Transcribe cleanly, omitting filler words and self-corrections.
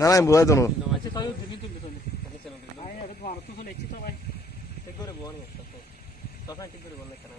না না বুয়া তো ঠিক করে বল না তখন ঠিক করে বল না কেন